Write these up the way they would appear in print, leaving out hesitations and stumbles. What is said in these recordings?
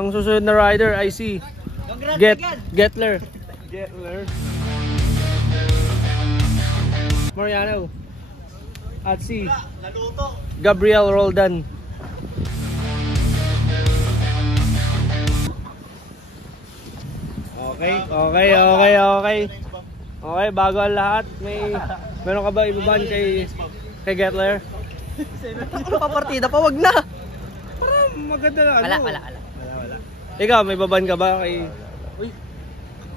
Ang susunod na rider ay si Getler. Mariano. At si Gabriel Roldan. Okay, bago ang lahat, meron ka ba ibaban kay Getler? Ano pa partida pa, wag na. Para maganda na ano. Wala. Ikaw, may baban ka ba kay...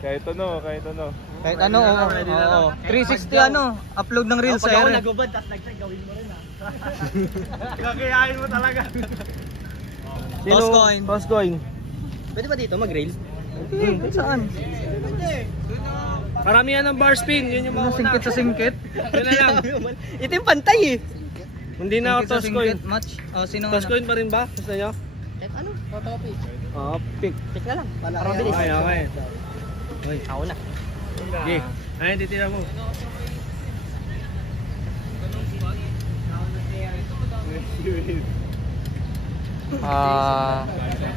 Kahit ano, oo. 360 upload ng reels sa ere. Nagubad, tapos nag-check, gawin mo rin Kakayain mo talaga. Toss coin. Pwede ba dito mag-rails? Saan? Paramihan ng bar spin, yun yung mauna. Singkit sa singkit. Yun na lang. Ito yung pantay Hindi na ako toss coin. Match. Toss coin pa rin ba? Gusto nyo? Ano? Topic. Oo, pick. Pick na lang. Para Okay. Ako na. Okay. Ayun, titira mo.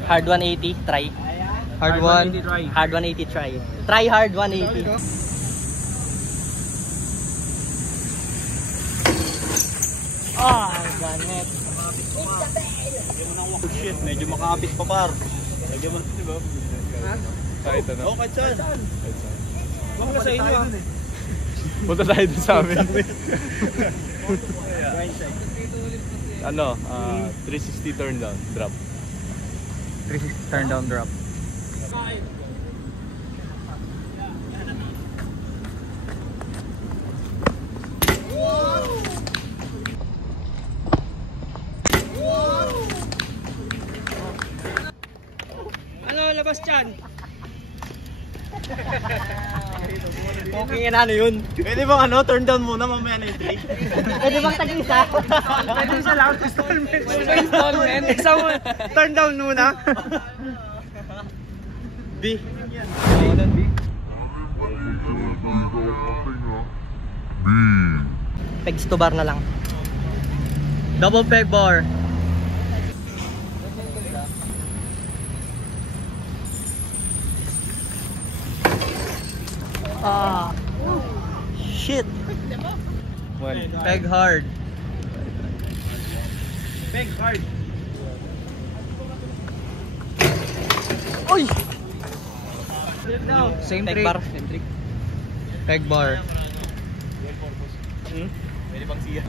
Hard 180, try. Hard 180 Hard 180, try. Try hard 180. Ganet. shit, medyo makapit pa par. Lagyan mo, di ba? Kahit ano? Oo, kahit saan. Huwag ka sa inyo ah. Punta tayo dun sa amin. Ano, 360 turn down, drop. 360 turn down drop. Ano, labas dyan? Okay nga ano yun. Pwede bang ano, turn down muna, mamaya na yung 3? Pwede bang tag-isa? Pwede sa lang, installment. Isang turn down muna. B. Pegs to bar na lang. Double peg bar. Shit. Peg hard. Peg hard. Uy! Same Peg trick. bar. Same trick. Peg bar. Pwede bang siya?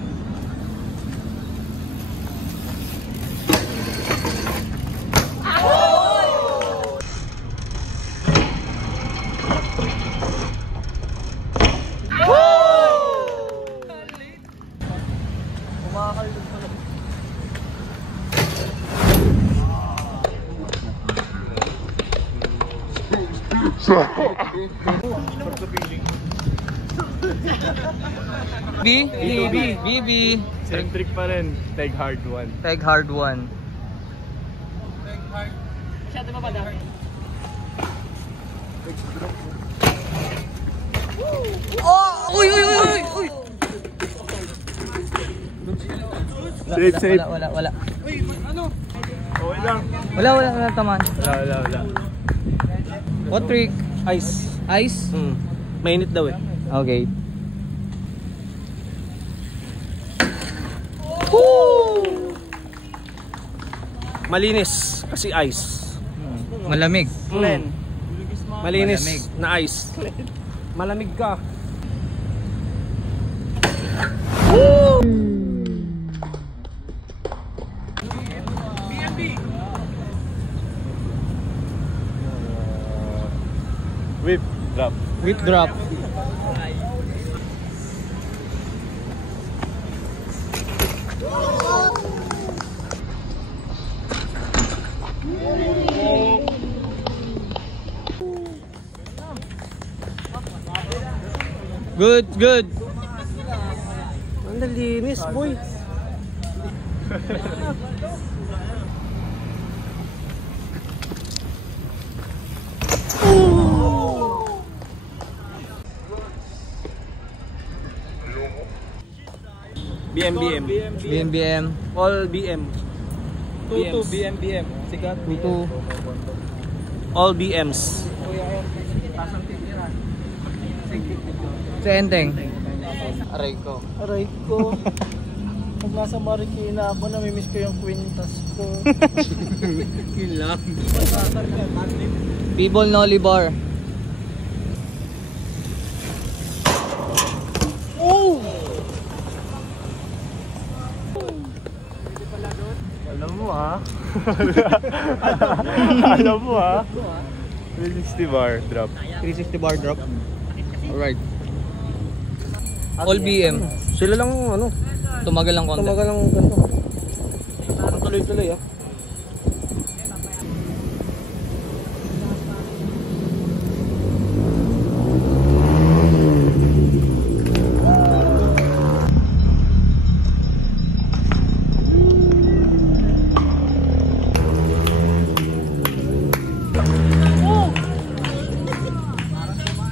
B. Same trick pa rin, peg hard 1. Peg hard 1. Masyado pa ba dami? Uy! Safe. Wala. Okay lang. Wala taman. Wala. What trick? Ice. Ice? Mainit daw eh. Okay. Malinis kasi ice. Malamig. Malinis Malamig. na ice. Malamig ka. Whip, drop. Whip drop. Good. Ang linis, boy. BM. BM. All BM. BM. Sikat. 2-2. All BMs. Si Enteng. Aray ko. Aray ko. Pag nasa Marikina ako, namimiss ko yung kwintas ko. Kilang. People Nolly Bar. Alam mo ha? Alam mo ha? 360 bar drop. 360 bar drop. Alright. All BM. Sila lang ano, Tumagal lang konti. tumagal ng ganito. Ang tuloy-tuloy ah.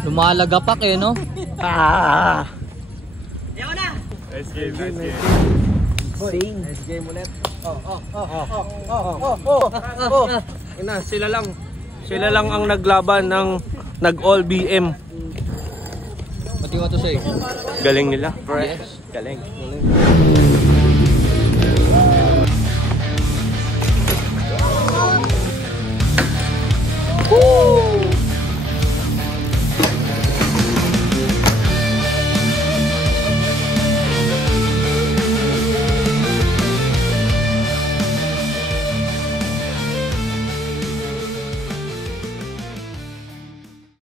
Lumalagapak eh, no? Nice game, nice game. Nice game ulit. Ina, sila lang. Sila lang ang naglaban ng nag-all BM. What do you want to say? Galing nila. Yes. Galing.